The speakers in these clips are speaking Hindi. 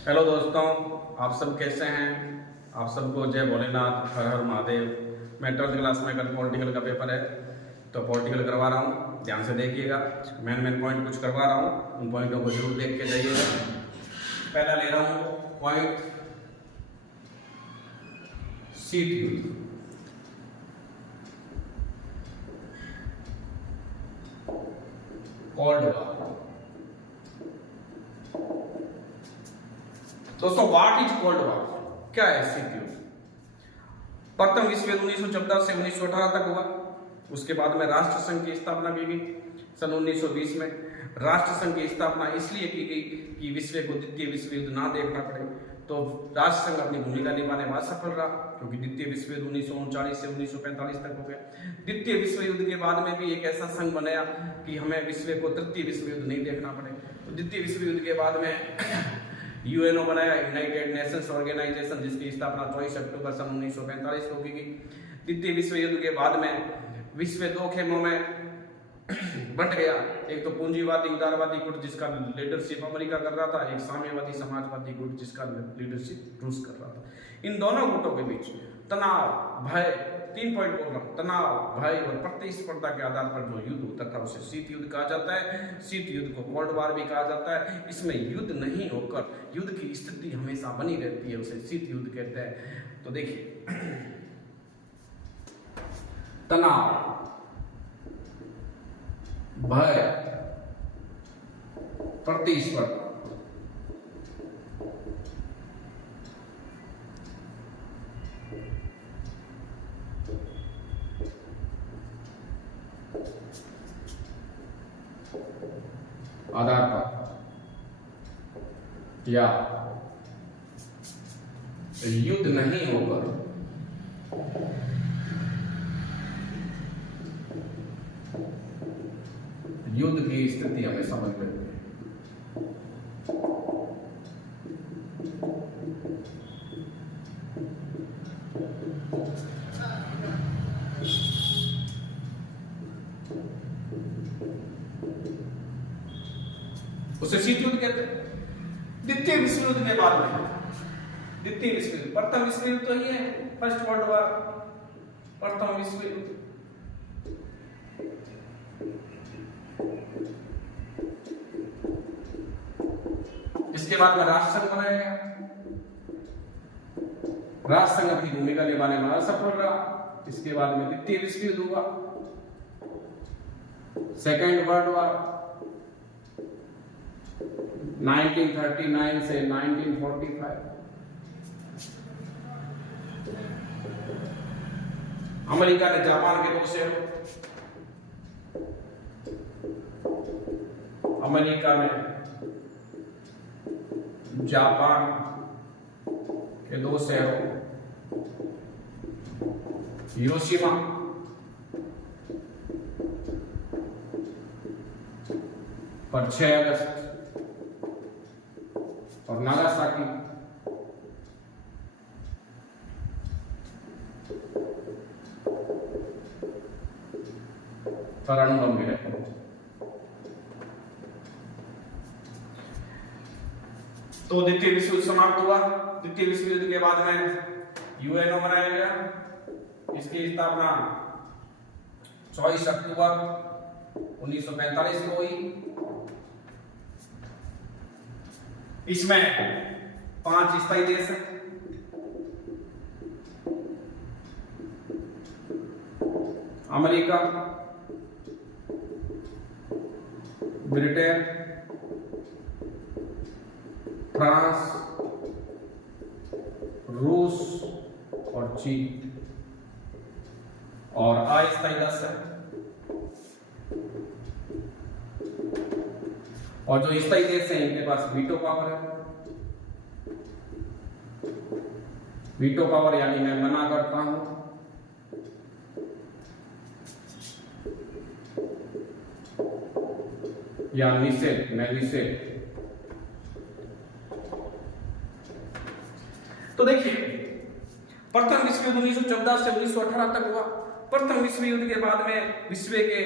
हेलो दोस्तों, आप सब कैसे हैं। आप सबको जय भोलेनाथ, हर हर महादेव। मैं 12th क्लास में कल पॉलिटिकल का पेपर है तो पॉलिटिकल करवा रहा हूँ, ध्यान से देखिएगा। मेन पॉइंट कुछ करवा रहा हूँ, उन पॉइंटों को जरूर देख के जाइएगा। पहला ले रहा हूँ पॉइंट सीट युद्ध। Cold war. दोस्तों, व्हाट इज कोल्ड वॉर? क्या है शीत युद्ध? प्रथम विश्व युद्ध 1914 से 1918 तक हुआ। उसके बाद में राष्ट्र संघ की स्थापना की गई सन 1920 में। राष्ट्र संघ की स्थापना इसलिए की गई कि विश्व को द्वितीय विश्व युद्ध ना देखना पड़े, तो राष्ट्र संघ अपनी भूमिका निभाने में असफल रहा, क्योंकि द्वितीय विश्व युद्ध 1939 से 1945 तक हो गया। द्वितीय विश्व युद्ध के बाद में भी एक ऐसा संघ बनाया कि हमें विश्व को तृतीय विश्व युद्ध नहीं देखना पड़े। तो द्वितीय विश्व युद्ध के बाद में यूएनओ बनाया, यूनाइटेड नेशंस ऑर्गेनाइजेशन, जिसकी स्थापना 24 अक्टूबर सन 1945 को की गई। द्वितीय विश्व युद्ध के बाद में विश्व दो खेमों में बंट गया। एक तो पूंजीवादी उदारवादी गुट जिसका लीडरशिप अमेरिका कर रहा था, एक साम्यवादी समाजवादी गुट जिसका लीडरशिप रूस कर रहा था। इन दोनों गुटों के बीच तनाव, भय, 3 पॉइंट बोल रहा हूं, तनाव, भय और प्रतिस्पर्धा के आधार पर जो युद्ध होता था उसे शीत युद्ध कहा जाता है। शीत युद्ध को कोल्ड वॉर भी कहा जाता है। इसमें युद्ध नहीं होकर युद्ध की स्थिति हमेशा बनी रहती है, उसे शीत युद्ध कहते हैं। तो देखिए, तनाव, भय, प्रतिस्पर्धा, आधार पर या युद्ध नहीं होकर युद्ध की स्थिति हमें समझ में है। उसे शीत युद्ध कहते हैं। द्वितीय विश्व युद्ध के बाद में द्वितीय विश्व युद्ध, प्रथम विश्व युद्ध तो ही है, फर्स्ट वर्ल्ड वॉर, प्रथम विश्व युद्ध। इसके बाद में राष्ट्र संघ बनाया गया। राष्ट्र संघ अपनी भूमिका निभाने में असफल रहा। इसके बाद में द्वितीय विश्व युद्ध हुआ, सेकेंड वर्ल्ड वॉर 1939 से 1945। अमेरिका ने जापान के 2 शहरों, अमेरिका ने जापान के 2 शहरों हिरोशिमा पर 6 अगस्त और नागासाकी पर अणुबम गिरे। तो द्वितीय विश्व युद्ध समाप्त हुआ। द्वितीय विश्व युद्ध के बाद में यूएनओ बनाया गया। इसकी स्थापना 24 अक्टूबर 1945 को हुई। इसमें 5 स्थायी देश हैं। अमेरिका, ब्रिटेन, फ्रांस, रूस और चीन, और अस्थायी 10 है। और जो स्थायी देश हैं इनके पास वीटो पावर है। वीटो पावर यानी मैं मना करता हूं, या निषेध, मैं निषेध। तो देखिए, प्रथम विश्व युद्ध 1914 से 1918 तक हुआ। प्रथम विश्व युद्ध के बाद में विश्व के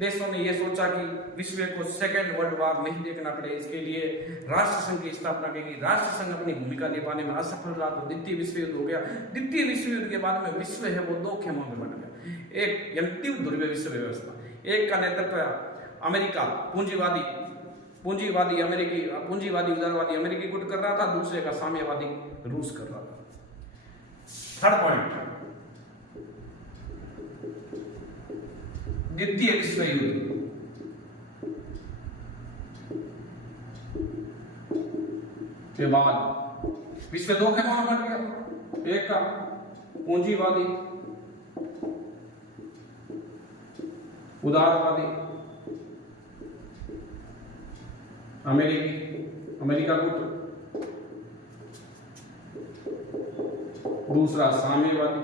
देशों ने यह सोचा कि विश्व को सेकेंड वर्ल्ड वॉर नहीं देखना पड़े, इसके लिए राष्ट्र संघ की स्थापना की गई। राष्ट्र संघ अपनी भूमिका निभाने में असफल रहा तो द्वितीय विश्व युद्ध हो गया। द्वितीय विश्व युद्ध के बाद में विश्व है वो दो खेमों में बन गया। एक यानी ध्रुवीय विश्व व्यवस्था, एक का नेतृत्व अमेरिका पूंजीवादी अमेरिकी पूंजीवादी उदारवादी अमेरिकी गुट कर रहा था, दूसरे का साम्यवादी रूस कर रहा था। थर्ड पॉइंट, द्वितीय विश्व युद्ध के बाद विश्व दो के भाग बन गया। एक का पूंजीवादी उदारवादी अमेरिका गुट, दूसरा साम्यवादी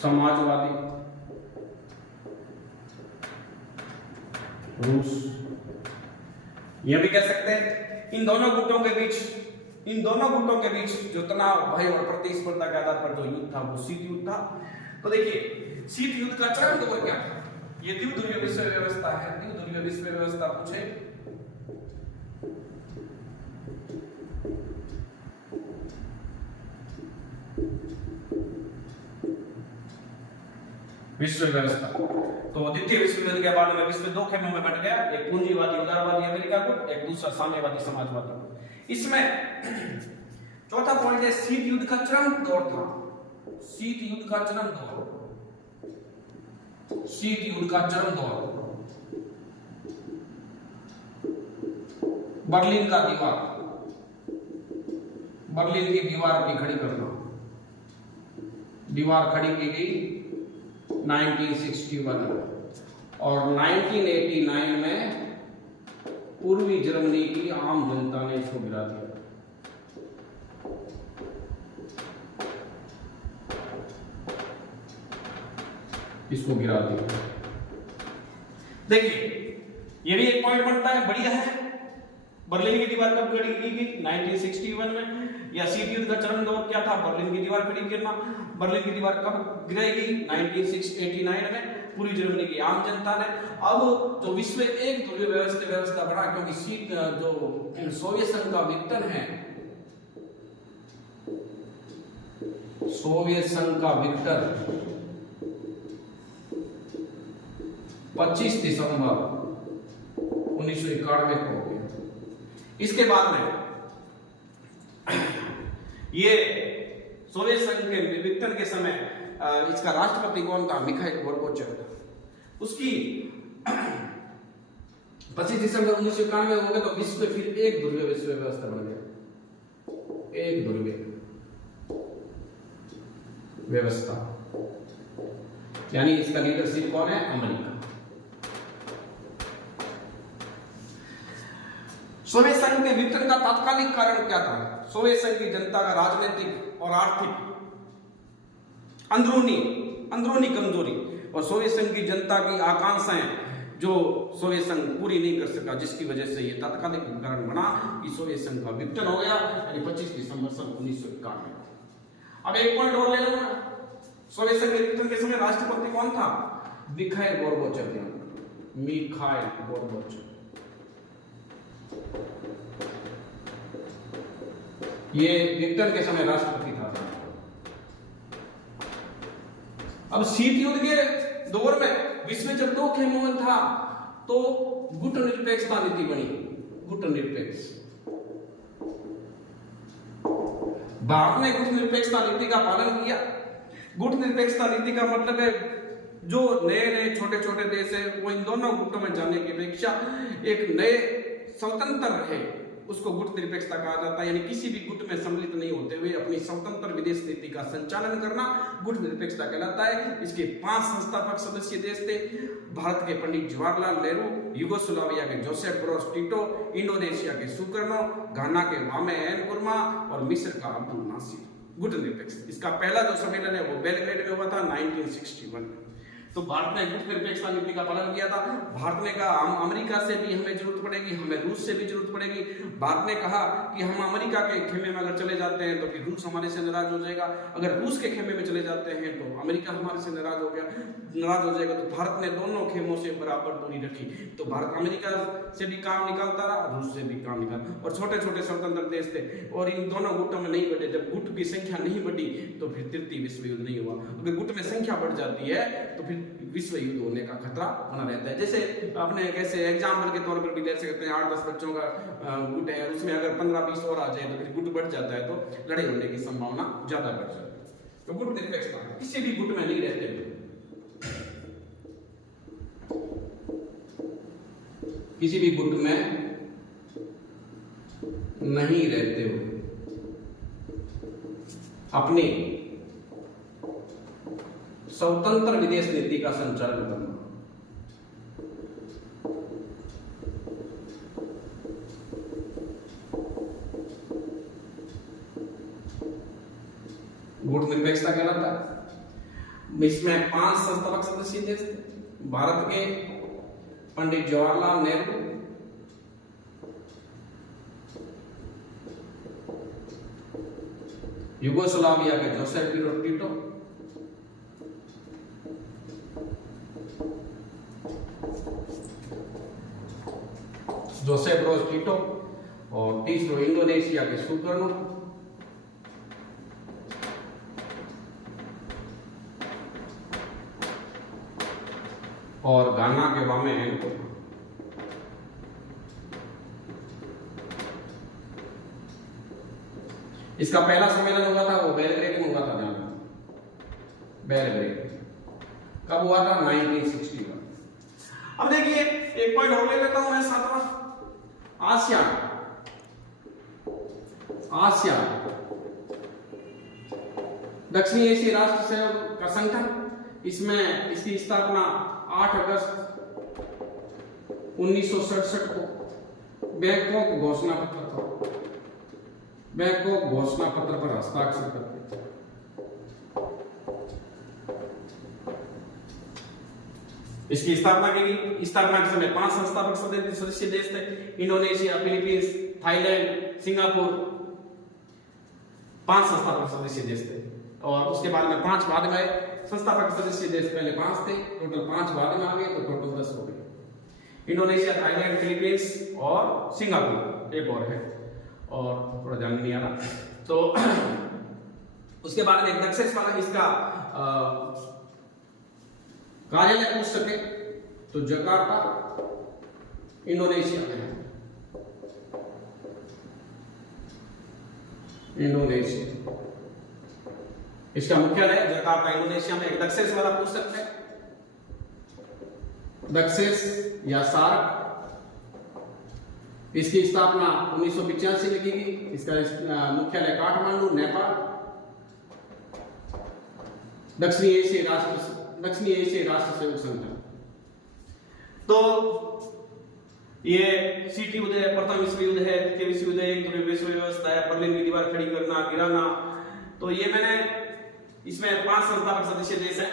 समाजवादी रूस। यह भी कह सकते हैं इन दोनों गुटों के बीच जो तनाव, भय और प्रतिस्पर्धा के आधार पर जो युद्ध था वो शीत युद्ध था। तो देखिए शीत युद्ध का चरम दौर क्या था? ये द्विध्रुवीय विश्व व्यवस्था है। द्विध्रुवीय विश्व व्यवस्था पूछे विश्व व्यवस्था, तो द्वितीय विश्व युद्ध के बाद में विश्व दो खेमों में बंट गया, एक पूंजीवादी उदारवादी अमेरिका गुट, एक दूसरा साम्यवादी समाजवादी। इसमें चौथा पॉइंट है शीत युद्ध का चरम दौर था। शीत युद्ध का चरम दौर, शीत युद्ध का चरम दौर, बर्लिन का दीवार, बर्लिन की दीवार की खड़ी करना, दीवार खड़ी की गई 1961 और 1989 में पूर्वी जर्मनी की आम जनता ने इसको गिरा दिया। इसको गिरा दिया। देखिए ये भी एक पॉइंट बनता है, बढ़िया है। बर्लिन की दीवार कब खड़ी की गई? 1961 में। या शीत युद्ध का चरम दौर क्या था? बर्लिन की दीवार खड़ी करना। बर्लिन की दीवार कब गिराई गई? 1989 में पूरी जर्मनी की आम जनता ने। अब जो विश्व एक ध्रुवीय व्यवस्था बना, क्योंकि शीत जो सोवियत संघ का विघटन है, सोवियत संघ का विघटन 25 दिसंबर 1991 को हो गया। इसके बाद में ये सोवियत संघ के विघटन के समय इसका राष्ट्रपति कौन था? Mikhail Gorbachev. उसकी 25 दिसंबर 1991 में हो गया, तो विश्व फिर एक ध्रुवीय विश्व व्यवस्था बन गया। एक ध्रुवीय व्यवस्था, यानी इसका लीडरशिप कौन है? अमेरिका। सोवियत संघ के विघटन का तात्कालिक कारण क्या था? सोवियत संघ की जनता का राजनीतिक और आर्थिक अंदरूनी कमजोरी और सोवियत संघ की जनता की आकांक्षाएं जो सोवियत संघ पूरी नहीं कर सका, जिसकी वजह से यह तात्कालिक कारण बना कि सोवियत संघ का विघटन हो गया, यानी 25 दिसंबर सन 1991। अब एक पॉइंट और ले लो ना, सोवियत संघ के विघटन के समय राष्ट्रपति कौन था? Mikhail Gorbachev. मिखाइल गोर्बाचोव ये विघटन के समय राष्ट्रपति था। अब शीत युद्ध के दौर में विश्व जब दो खेमों में था, तो गुट निरपेक्षता नीति बनी। गुट निरपेक्ष, भारत ने गुट निरपेक्षता नीति का पालन किया। गुट निरपेक्षता नीति का मतलब है जो नए छोटे छोटे देश है वो इन दोनों गुटों में जाने की अपेक्षा एक नए स्वतंत्र रहे, उसको गुट निरपेक्षता कहा जाता है। यानी किसी भी गुट में सम्मिलित नहीं होते हुए अपनी स्वतंत्र विदेश नीति का संचालन करना गुट निरपेक्षता कहलाता है। इसके 5 संस्थापक सदस्य देश थे। भारत के पंडित जवाहरलाल नेहरू, यूगोस्लाविया के जोसेफ ब्रोज टिटो, इंडोनेशिया के सुकर्नो, घाना के वामे एन कुर्मा और मिस्र का अब्दुल नासिर। गुट निरपेक्ष, इसका पहला जो सम्मेलन है वो बेलग्रेड में हुआ था 1961 में। तो भारत ने गुट निरपेक्षता नीति का पालन किया था। भारत ने कहा हम अमेरिका से भी हमें जरूरत पड़ेगी, हमें रूस से भी जरूरत पड़ेगी। भारत ने कहा कि हम अमेरिका के खेमे में अगर चले जाते हैं तो फिर रूस हमारे से नाराज हो जाएगा, अगर रूस के खेमे में चले जाते हैं तो अमेरिका हमारे से नाराज हो जाएगा। तो भारत ने दोनों खेमों से बराबर दूरी रखी। तो भारत अमेरिका से भी काम निकालता रहा, रूस से भी काम निकालता, और छोटे छोटे स्वतंत्र देश थे और इन दोनों गुटों में नहीं बढ़े। जब गुट की संख्या नहीं बढ़ी तो फिर तृतीय विश्व युद्ध नहीं हुआ। अगर गुट में संख्या बढ़ जाती है तो फिर विश्व युद्ध होने का खतरा बना रहता है। जैसे अपने कैसे एग्जाम्पल के तौर पर भी ले सकते हैं, 8-10 बच्चों का गुट है, उसमें अगर 15-20 और आ जाए तो फिर गुट बढ़ जाता है, तो लड़ाई होने की संभावना ज्यादा बढ़ जाती है। तो गुट निरपेक्षता, किसी भी गुट में नहीं रहते हुए, किसी भी गुट में नहीं रहते हुए अपनी स्वतंत्र विदेश नीति का संचालन करना। गुट निरपेक्षता कहलाता है। इसमें 5 संस्थापक सदस्य देश थे। भारत के पंडित जवाहरलाल नेहरू, यूगोस्लाविया के Joseph Tito, Joseph Broz Tito, और तीसरो इंडोनेशिया के सुकर्णो, और गाना के वामे एंको। इसका पहला सम्मेलन हुआ था वो बेलग्रेड में हुआ था, जाना बेलग्रेड कब हुआ था? 1961। अब देखिए एक पॉइंट और ले लेता हूं मैं, 7वां आसियान। आसियान दक्षिणी एशियाई राष्ट्र सहयोग का संगठन। इसमें इसकी स्थापना 8 अगस्त 1967 को बैंकॉक घोषणा पत्र था, बैंकॉक घोषणा पत्र पर हस्ताक्षर करते। इसकी स्थापना की गई। स्थापना के समय 5 संस्थापक सदस्य देश थे, इंडोनेशिया, फिलीपींस, थाईलैंड, सिंगापुर। 5 संस्थापक सदस्य देश थे, और उसके बाद में 5 बाद में आए। संस्थापक सदस्य देश पहले 5 थे, टोटल 5 बाद में आ गए, तो टोटल 10 हो गए। इंडोनेशिया, थाईलैंड, फिलीपींस और सिंगापुर, एक और है और थोड़ा ध्यान नहीं आ रहा। तो उसके बाद में दक्षेस वाला इसका कार्यालय पूछ सके तो जकार्ता इंडोनेशिया में है। इंडोनेशिया इसका मुख्यालय जकार्ता इंडोनेशिया में। दक्षेस वाला पूछ सकते हैं, दक्षेस या सार्क। इसकी स्थापना 1985 में की गई। इसका मुख्यालय काठमांडू, नेपाल। दक्षिणी एशियाई राष्ट्र सहयोग संगठन। तो ये सीटी युद्ध है, प्रथम विश्व युद्ध है, द्वितीय विश्व युद्ध है, एक विश्व व्यवस्था है, बर्लिन की दीवार खड़ी करना, गिराना। तो ये मैंने इसमें 5 संस्थापक सदस्य देश हैं,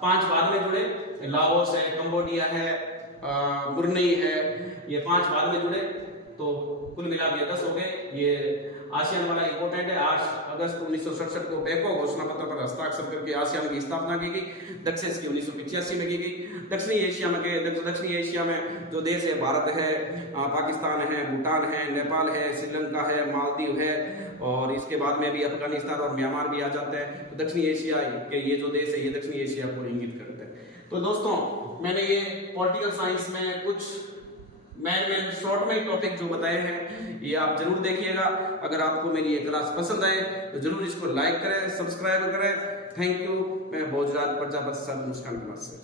5 बाद में जुड़े, लाओस है, कंबोडिया है, ब्रुनेई है, ये 5 बाद में जुड़े, तो कुल मिला के 10 हो गए। ये आसियान वाला इंपोर्टेंट है। 8 अगस्त 1967 को बैंकॉक घोषणा पत्र पर हस्ताक्षर करके आसियान की स्थापना की गई। दक्षेस की 1985 में की गई। दक्षिणी एशिया में जो देश है, भारत है, पाकिस्तान है, भूटान है, नेपाल है, श्रीलंका है, मालदीव है, और इसके बाद में भी अफगानिस्तान और म्यांमार भी आ जाते हैं। तो दक्षिणी एशिया के ये जो देश है, ये दक्षिणी एशिया को इंगित करते हैं। तो दोस्तों, मैंने ये पॉलिटिकल साइंस में कुछ मैंने शॉर्ट में टॉपिक जो बताए हैं, ये आप जरूर देखिएगा। अगर आपको मेरी ये क्लास पसंद आए तो जरूर इसको लाइक करें, सब्सक्राइब करें। Thank you. मैं भोजराज प्रजापति सर, मुस्कान क्लास से।